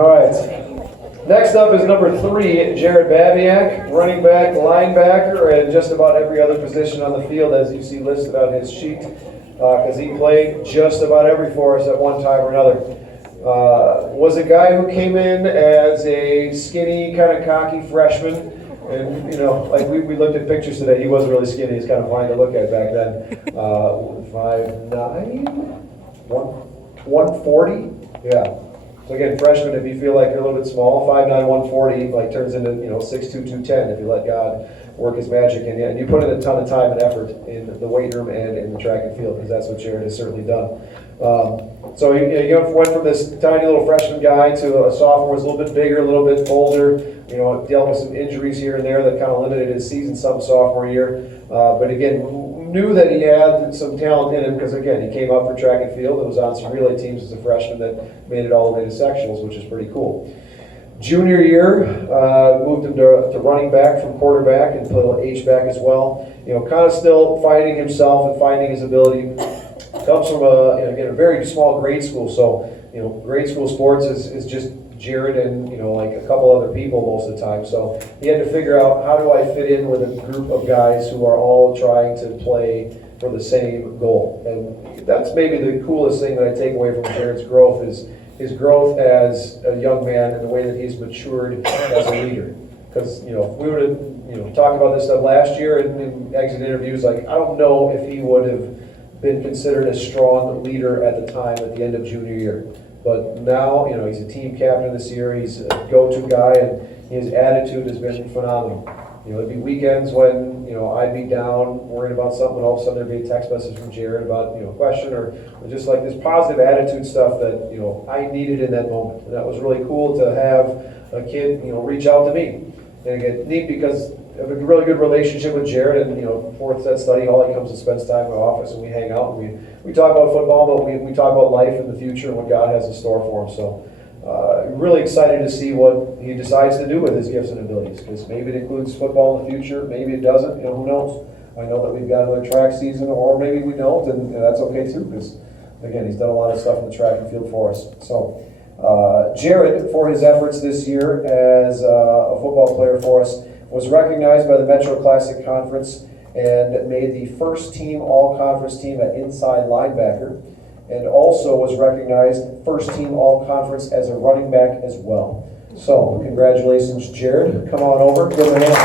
All right. Next up is number 3, Jared Babiak, running back, linebacker, and just about every other position on the field as you see listed on his sheet, because he played just about every for us at one time or another. Was a guy who came in as a skinny, kind of cocky freshman. And, like we looked at pictures today, he wasn't really skinny. He's kind of fine to look at back then. 5'9", 140? Yeah. So again, freshman, if you feel like you're a little bit small, 5'9", 140, like turns into, 6'2", 210 if you let God work his magic in you. And you put in a ton of time and effort in the weight room and in the track and field, because that's what Jared has certainly done. So he went from this tiny little freshman guy to a sophomore, was a little bit bigger, a little bit older, dealt with some injuries here and there that kind of limited his season some sophomore year. But again, knew that he had some talent in him because, again, he came up for track and field and was on some relay teams as a freshman that made it all the way to sectionals, which is pretty cool. Junior year, moved him to running back from quarterback and played a little H-back as well. Kind of still finding himself and finding his ability. Comes from a very small grade school, so grade school sports is just Jared and like a couple other people most of the time. So he had to figure out, how do I fit in with a group of guys who are all trying to play for the same goal? And that's maybe the coolest thing that I take away from Jared's growth is his growth as a young man and the way that he's matured as a leader. Because if we were to talk about this stuff last year in exit interviews, like I don't know if he would have been considered a strong leader at the time at the end of junior year. But now, he's a team captain this year. He's a go-to guy, and his attitude has been phenomenal. There'd be weekends when, I'd be down worrying about something, and all of a sudden there'd be a text message from Jared about, a question or just like this positive attitude stuff that, I needed in that moment. And that was really cool to have a kid, reach out to me. And again, neat because I have a really good relationship with Jared, and fourth set study hall, he comes and spends time in my office, and we hang out, and we talk about football, but we talk about life and the future and what God has in store for him. So really excited to see what he decides to do with his gifts and abilities, because maybe it includes football in the future, maybe it doesn't, who knows. I know that we've got another track season, or maybe we don't, and that's okay too, because again, he's done a lot of stuff in the track and field for us. So Jared, for his efforts this year as a football player for us, was recognized by the Metro Classic Conference and made the first team all-conference team at inside linebacker, and also was recognized first team all-conference as a running back as well. So congratulations, Jared. Come on over. Give him a hand.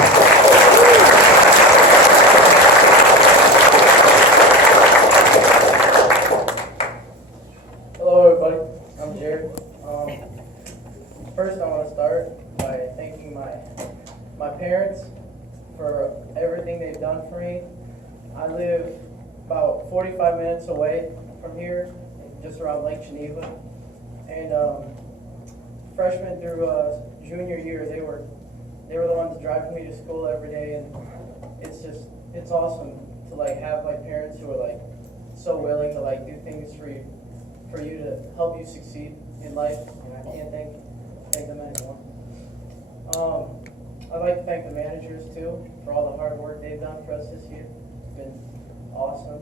First, I want to start by thanking my parents for everything they've done for me. I live about 45 minutes away from here, just around Lake Geneva. And freshman through junior year, they were the ones driving me to school every day, and it's awesome to have my parents who are so willing to do things for you to help you succeed in life, and I can't thank them anymore. I'd like to thank the managers too for all the hard work they've done for us this year. It's been awesome.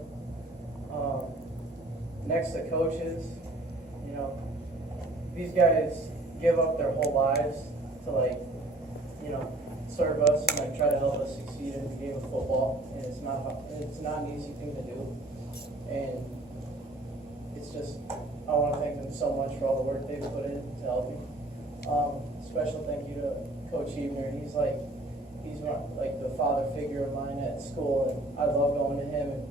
Next to coaches, these guys give up their whole lives to serve us and try to help us succeed in the game of football, and it's not an easy thing to do, and I want to thank them so much for all the work they've put in to help me. Special thank you to Coach Ebner. He's the father figure of mine at school, and I love going to him, and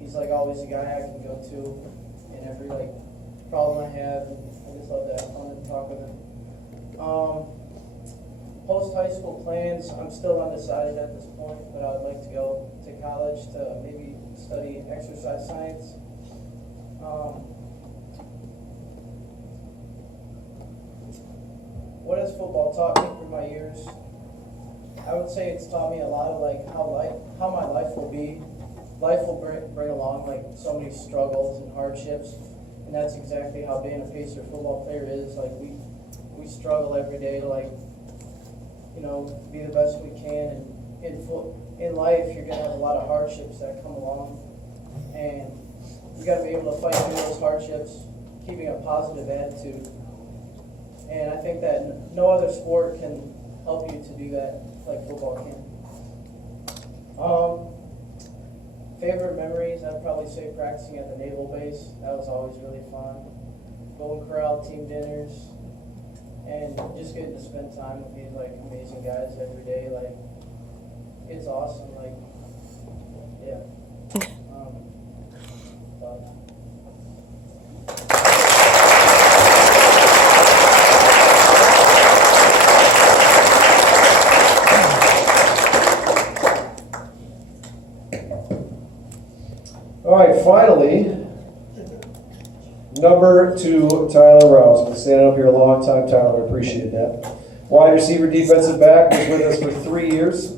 he's always the guy I can go to in every problem I have, and I just love that. I wanted to talk with him. Post high school plans, I'm still undecided at this point, but I would like to go to college to maybe study exercise science. What has football taught me through my years? I would say it's taught me a lot of how my life will be. Life will bring along so many struggles and hardships, and that's exactly how being a Pacer football player is. We struggle every day to be the best we can, and in life you're gonna have a lot of hardships that come along, and you got to be able to fight through those hardships, keeping a positive attitude. And I think that no other sport can help you to do that like football can. Favorite memories, I'd probably say practicing at the naval base. That was always really fun. Golden Corral team dinners, and just getting to spend time with these like amazing guys every day. Like, it's awesome. Like, yeah. But All right, finally, number 2, Tyler Rouse. Been standing up here a long time, Tyler. I appreciate that. Wide receiver, defensive back, was with us for 3 years.